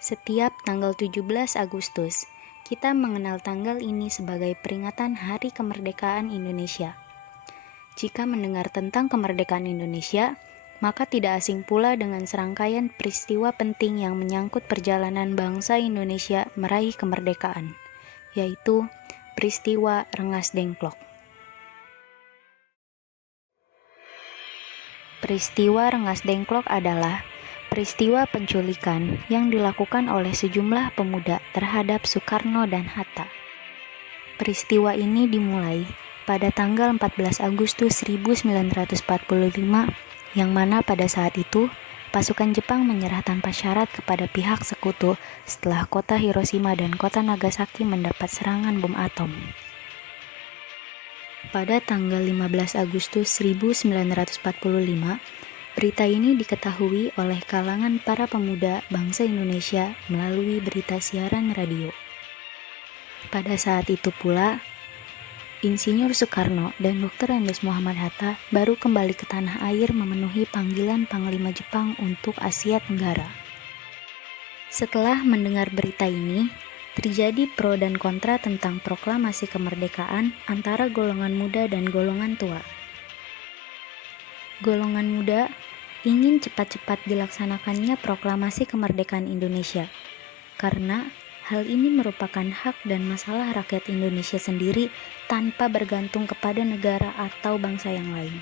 Setiap tanggal 17 Agustus, kita mengenal tanggal ini sebagai peringatan Hari Kemerdekaan Indonesia. Jika mendengar tentang kemerdekaan Indonesia, maka tidak asing pula dengan serangkaian peristiwa penting yang menyangkut perjalanan bangsa Indonesia meraih kemerdekaan, yaitu peristiwa Rengas Dengklok. Peristiwa Rengas Dengklok adalah peristiwa penculikan yang dilakukan oleh sejumlah pemuda terhadap Soekarno dan Hatta. Peristiwa ini dimulai pada tanggal 14 Agustus 1945, yang mana pada saat itu pasukan Jepang menyerah tanpa syarat kepada pihak sekutu setelah kota Hiroshima dan kota Nagasaki mendapat serangan bom atom. Pada tanggal 15 Agustus 1945, berita ini diketahui oleh kalangan para pemuda bangsa Indonesia melalui berita siaran radio. Pada saat itu pula, Insinyur Soekarno dan Dr. Andes Muhammad Hatta baru kembali ke tanah air memenuhi panggilan Panglima Jepang untuk Asia Tenggara. Setelah mendengar berita ini, terjadi pro dan kontra tentang proklamasi kemerdekaan antara golongan muda dan golongan tua. Golongan muda ingin cepat-cepat dilaksanakannya proklamasi kemerdekaan Indonesia, karena hal ini merupakan hak dan masalah rakyat Indonesia sendiri tanpa bergantung kepada negara atau bangsa yang lain.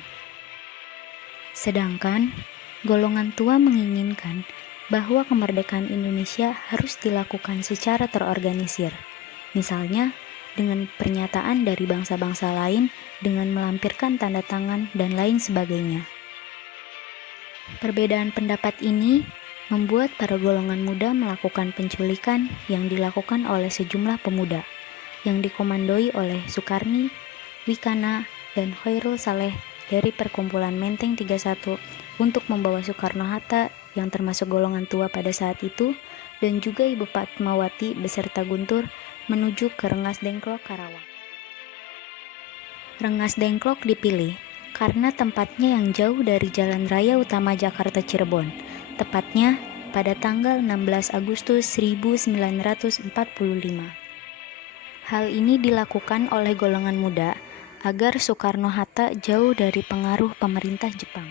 Sedangkan golongan tua menginginkan bahwa kemerdekaan Indonesia harus dilakukan secara terorganisir, misalnya dengan pernyataan dari bangsa-bangsa lain dengan melampirkan tanda tangan dan lain sebagainya. Perbedaan pendapat ini membuat para golongan muda melakukan penculikan yang dilakukan oleh sejumlah pemuda yang dikomandoi oleh Sukarni, Wikana, dan Khairul Saleh dari Perkumpulan Menteng 31 untuk membawa Soekarno-Hatta yang termasuk golongan tua pada saat itu dan juga Ibu Fatmawati beserta Guntur menuju ke Rengas Dengklok, Karawang. Rengas Dengklok dipilih karena tempatnya yang jauh dari jalan raya utama Jakarta Cirebon, tepatnya pada tanggal 16 Agustus 1945. Hal ini dilakukan oleh golongan muda agar Soekarno-Hatta jauh dari pengaruh pemerintah Jepang.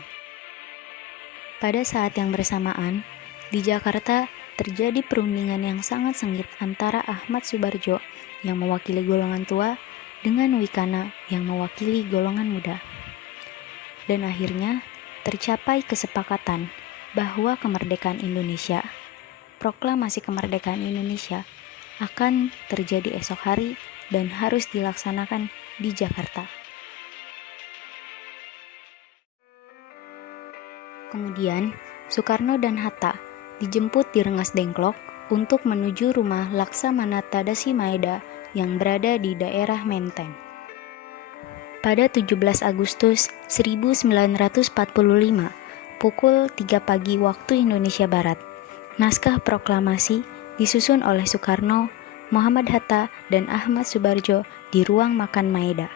Pada saat yang bersamaan, di Jakarta terjadi perundingan yang sangat sengit antara Ahmad Subarjo yang mewakili golongan tua dengan Wikana yang mewakili golongan muda. Dan akhirnya tercapai kesepakatan bahwa kemerdekaan Indonesia, proklamasi kemerdekaan Indonesia akan terjadi esok hari dan harus dilaksanakan di Jakarta. Kemudian, Soekarno dan Hatta dijemput di Rengas Dengklok untuk menuju rumah Laksamana Tadashi Maeda yang berada di daerah Menteng. Pada 17 Agustus 1945, pukul 3 pagi waktu Indonesia Barat, naskah proklamasi disusun oleh Soekarno, Muhammad Hatta, dan Ahmad Subarjo di ruang makan Maeda.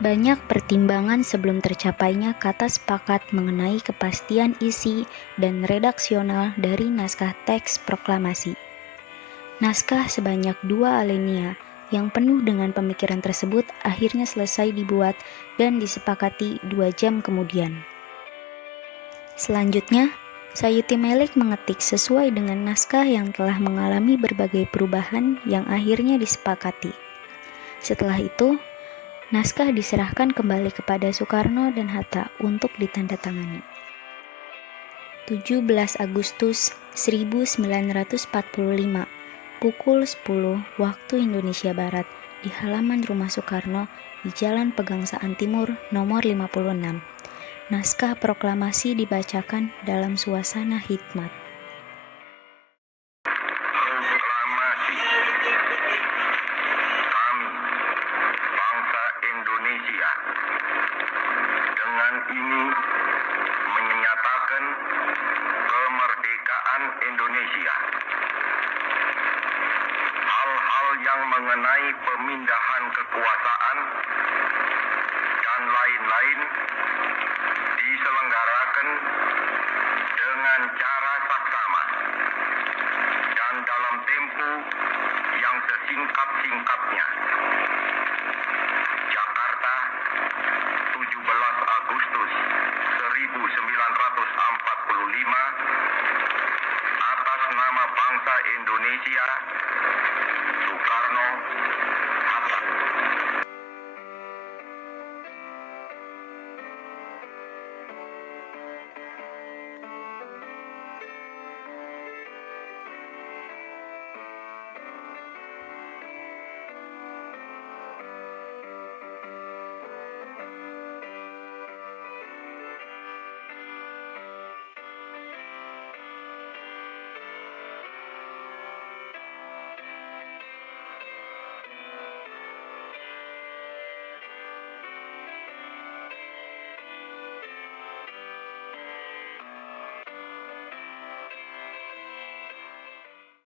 Banyak pertimbangan sebelum tercapainya kata sepakat mengenai kepastian isi dan redaksional dari naskah teks proklamasi. Naskah sebanyak 2 alinea yang penuh dengan pemikiran tersebut akhirnya selesai dibuat dan disepakati 2 jam kemudian. Selanjutnya, Sayuti Melik mengetik sesuai dengan naskah yang telah mengalami berbagai perubahan yang akhirnya disepakati. Setelah itu, naskah diserahkan kembali kepada Soekarno dan Hatta untuk ditandatangani. 17 Agustus 1945, pukul 10 waktu Indonesia Barat, di halaman rumah Soekarno di Jalan Pegangsaan Timur nomor 56. Naskah proklamasi dibacakan dalam suasana hikmat. Proklamasi. Kami, bangsa Indonesia, dengan ini menyatakan kemerdekaan Indonesia. Hal-hal yang mengenai pemindahan kekuasaan dan lain-lain diselenggarakan dengan cara